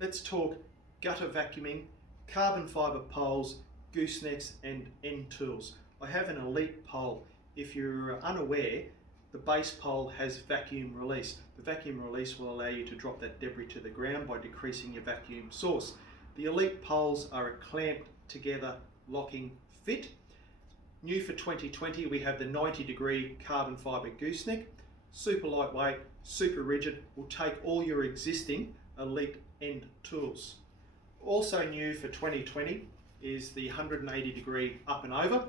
let's talk gutter vacuuming, carbon fibre poles, goosenecks and end tools. I have an elite pole. If you're unaware, the base pole has vacuum release. The vacuum release will allow you to drop that debris to the ground by decreasing your vacuum source. The elite poles are a clamped together locking fit. New for 2020, we have the 90-degree carbon fibre gooseneck. Super lightweight, super rigid, will take all your existing elite end tools. Also new for 2020 is the 180-degree up and over.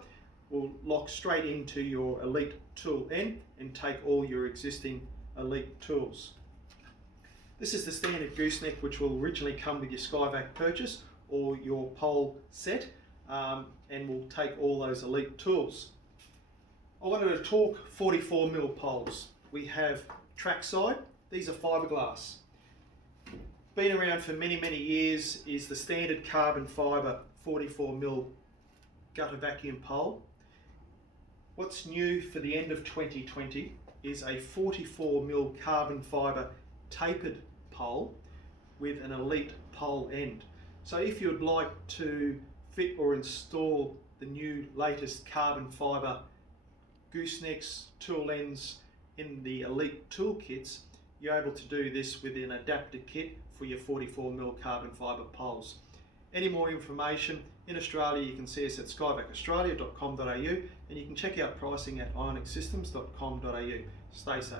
Will lock straight into your elite tool end and take all your existing elite tools. This is the standard gooseneck, which will originally come with your SkyVac purchase or your pole set, and will take all those elite tools. I wanted to talk 44mm poles. We have trackside. These are fiberglass. Been around for many years, is the standard carbon fibre 44mm gutter vacuum pole. What's new for the end of 2020 is a 44mm carbon fibre tapered pole with an elite pole end. So if you'd like to fit or install the new latest carbon fibre goosenecks, tool ends in the elite toolkits, you're able to do this with an adapter kit for your 44mm carbon fibre poles. Any more information in Australia, you can see us at skyvacaustralia.com.au, and you can check out pricing at ionicsystems.com.au. Stay safe.